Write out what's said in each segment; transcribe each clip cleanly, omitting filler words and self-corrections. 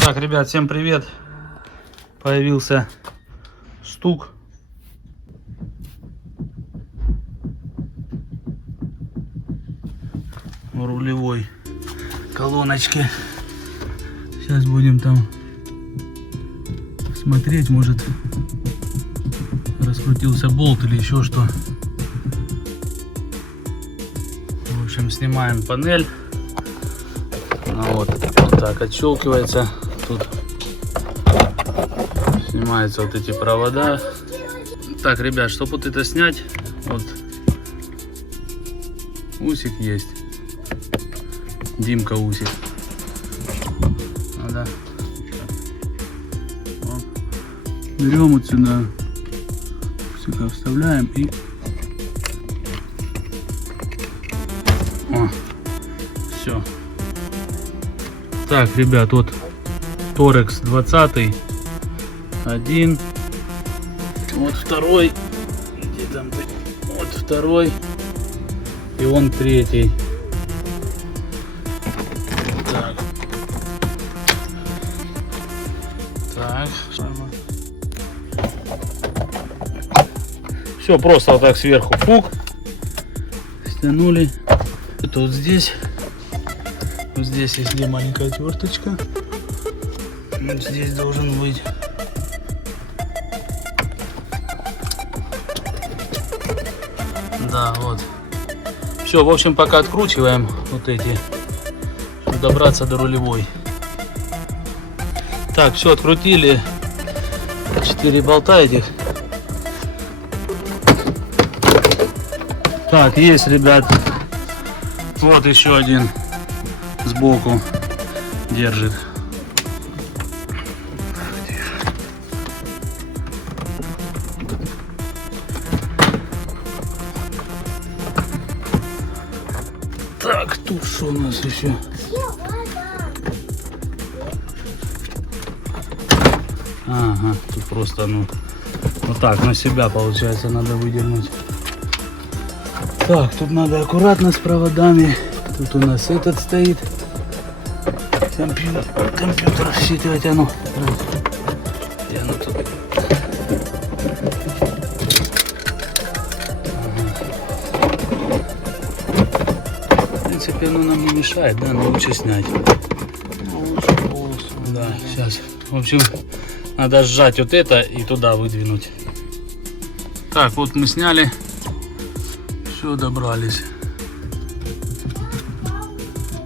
Так, ребят, всем привет. Появился стук. В рулевой колоночке. Сейчас будем там смотреть, может раскрутился болт или еще что. В общем, снимаем панель. Вот так отщелкивается. Тут снимаются вот эти провода. Так, ребят, чтобы вот это снять, вот усик есть. Димка усик. Надо. Вот. Берем вот сюда, усика вставляем и все. Так, ребят, вот Торекс 20 один, вот второй, где там ты? Вот второй и он третий. Так. Так. Все, просто вот так сверху фук. Стянули. Это вот здесь. Вот здесь есть где маленькая отверточка. Вот здесь должен быть. Да, вот. Все, в общем, пока откручиваем вот эти, чтобы добраться до рулевой. Так, все, открутили 4 болта этих. Так, есть, ребят. Вот еще один сбоку держит. Так, тут что у нас еще? Ага, тут просто, ну, вот так на себя, получается, надо выдернуть. Так, тут надо аккуратно с проводами. Тут у нас этот стоит. Компьютер считывать, а ну. Тяну тут. В принципе, оно нам не мешает, да, но лучше снять. Да, сейчас. В общем, надо сжать вот это и туда выдвинуть. Так, вот мы сняли. Все, добрались.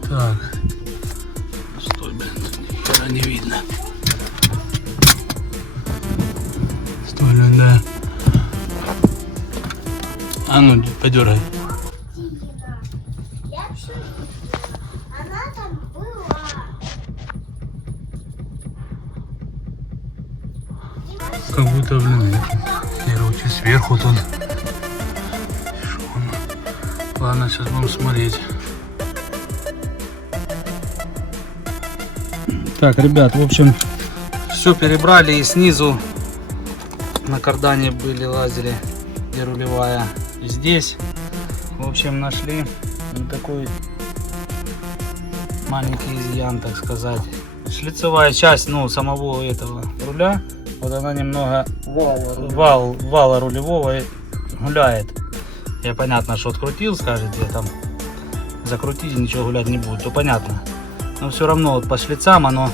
Так. Стой, блин, тут нихера не видно. Стой, блин, да. А ну, подергай. Она там была. Как будто, блин, короче, сверху тут. Ладно, сейчас будем смотреть. Так, ребят, в общем, все перебрали, и снизу на кардане были лазери, и рулевая, и здесь. В общем, нашли вот такой маленький изъян, так сказать. Шлицевая часть, ну, самого этого руля, вот она немного вала рулевого гуляет. Я понятно, что открутил, скажете, там закрутить, ничего гулять не будет, то понятно. Но все равно вот по шлицам оно,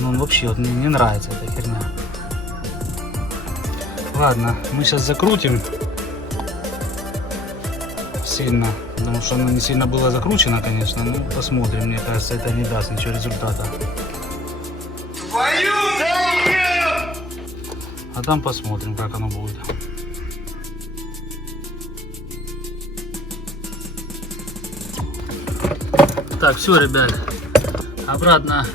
ну, вообще вот мне не нравится эта херня. Ладно, мы сейчас закрутим сильно, потому что оно не сильно было закручено, конечно. Ну, посмотрим, мне кажется, это не даст ничего результата. А там посмотрим, как оно будет. Так, все, ребят, обратно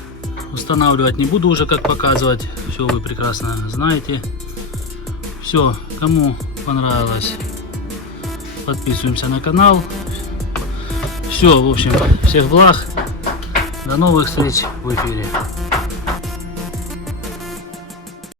устанавливать не буду уже, как показывать. Все вы прекрасно знаете. Все, кому понравилось, подписываемся на канал. Все, в общем, всех благ. До новых встреч в эфире.